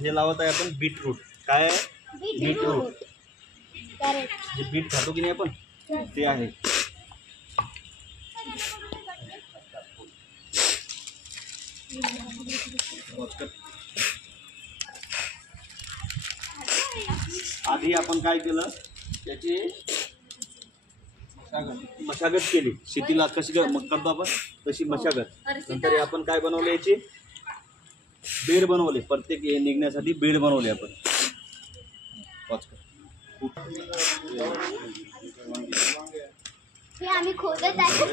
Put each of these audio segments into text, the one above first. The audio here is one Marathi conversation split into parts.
हे लावत आहे आपण बीटरूट. काय बीटरूट? जे बीट खातो की नाही आपण ते आहे. आधी आपण काय केलं, त्याची मशागत केली. शेतीला कशी करतो आपण तशी मशागत. नंतर आपण काय बनवले, याची बेड बनवले. प्रत्येक हे निघण्यासाठी बेड बनवले आपण. हे आम्ही खोदत आहे.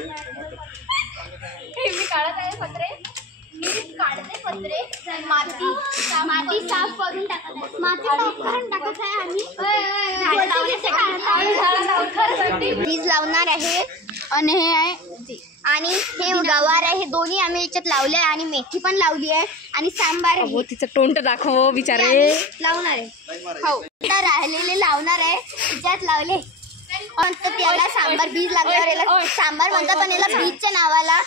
मी काढत आहे पत्रे. मी काढते पत्रे. माती साफ करून टाकत आहे. माती साफ करून टाकत आहे आम्ही. बीज लावणार आहे आणि हे आहे आणि हे गवार आहे. हे दोन्ही आम्ही याच्यात लावले आहे आणि मेथी पण लावली आहे आणि सांबार आहे. तिचं तोंड दाखव बिचारे. लावणार आहे. हो, राहिलेले लावणार आहे. त्याच्यात लावले. त्याला सांबार बीज लागल्यावर याला सांबार म्हणतात, पण याला बीजच्या नावाला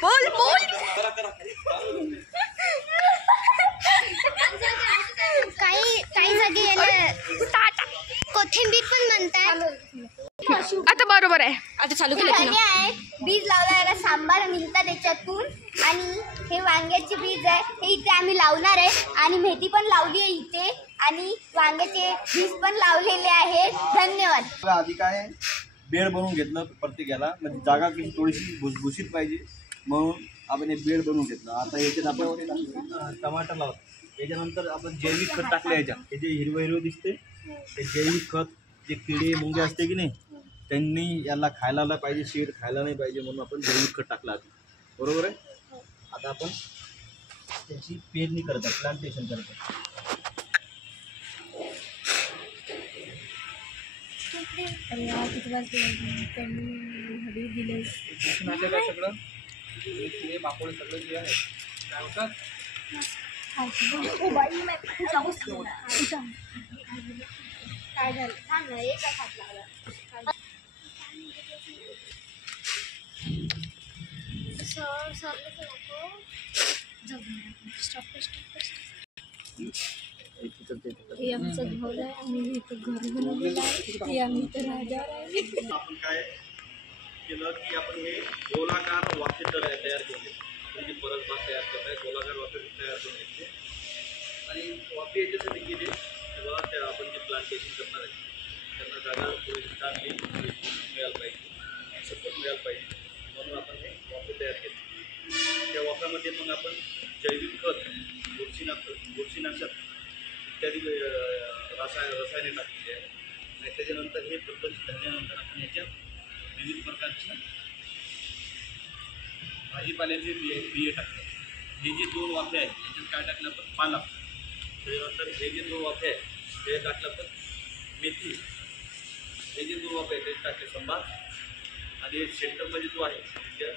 बोल बोल काही जागी याला कोथिंबीर पण म्हणतात. आता बरोबर आहे. आता चालू केलं आहे. बीज लावला याला सांबार मिळतात त्याच्यातून. आणि हे वांग्याचे बीज आहे, हे इथे आम्ही लावणार आहे. आणि मेथी पण लावली आहे इथे आणि वांग्याचे बीज पण लावलेले आहे. धन्यवाद. आधी काय बेड बनवून घेतलं प्रत्येकाला, म्हणजे जागा कशी थोडीशी भुसभुशीत पाहिजे म्हणून आपण एक बेड बनवून घेतलं. आता याच्यात आपण टमाटर लावतो. याच्यानंतर आपण जैविक खत टाकलं. याच्यात हे जे हिरवं हिरवं दिसते ते जैविक खत. जे किडे मुंगे असते की नाही, त्यांनी याला खायला पाहिजे, शेड खायला नाही पाहिजे म्हणून आपण जैविक खत टाकलं आधी. बरोबर आहे. आता आपण त्याची पेरणी करतात, प्लांटेशन करतात. माकोड सगळं जे आहे काय होतात काय झालं सांग ना. एक हात लागला. हे आमचं घर आहे. आम्ही इथं घर बनवलेलं आहे. हे आम्ही इथं राहणार आहे. आपण काय केलं की आपण हे गोलाकार वाफे तयार केले. म्हणजे परसबाग तयार करताय, गोलाकार वाफे तयार करून घेतले. आणि वाफे याच्यासाठी केले तेव्हा त्या आपण जे प्लांटेशन करणार आहे त्यांना जागा थोडीशी चांगली मिळायला पाहिजे, सपोर्ट मिळायला पाहिजे म्हणून आपण हे वाफे तयार केले. त्या वाफ्यामध्ये मग आपण जैविक खत, बुरशीनाशक इत्यादी रसायने टाकलेली आहे. आणि त्याच्यानंतर हे पद्धत झाल्यानंतर आपण याच्यात विविध प्रकारची भाजीपाल्याचे बिये टाकतात. हे जे 2 वाफे आहेत याच्यात काय टाकलं आपण पालक. त्याच्यानंतर हे जे 2 वाफे आहेत ते टाकलं आपण मेथी. हे जे 2 वाफे आहेत ते टाकले संभार. आणि सेंटरमध्ये जो आहे त्याच्या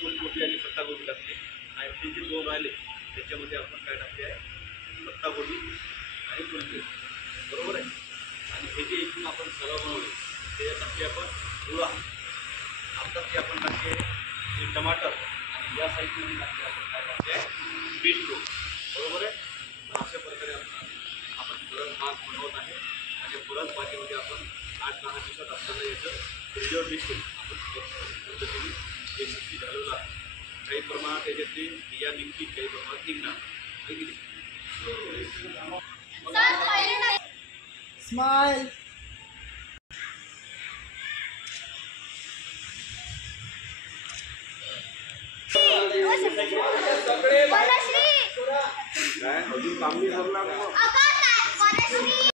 फुलकोबी आणि पत्तागोबी टाकली. आणि ते जे 2 राहिले त्याच्यामध्ये आपण काय टाकले आहे पत्तागोबी आणि फुलकोबी. बरोबर आहे. आणि हे जे इथून आपण सर्व बनवले त्याच्यात टाकले आपण गुळा. आता ते आपण टाकले हे टमाटर. आणि या साईडमध्ये टाकले आपण काय टाकले आहे बीटरूट. बरोबर आहे. अशा प्रकारे आपण परसबाग बनवत आहे. आणि परसबागेमध्ये आपण 8-10 दिवसात आपल्याला याचं रिझल्ट दिसतो. आपण पद्धतीने यशस्वी झालेलं आहे. काही प्रमाणात त्याच्यातली बिया निघतील, काही प्रमाणात निघणार. स्माइल. काय अजून काम नाही करणार.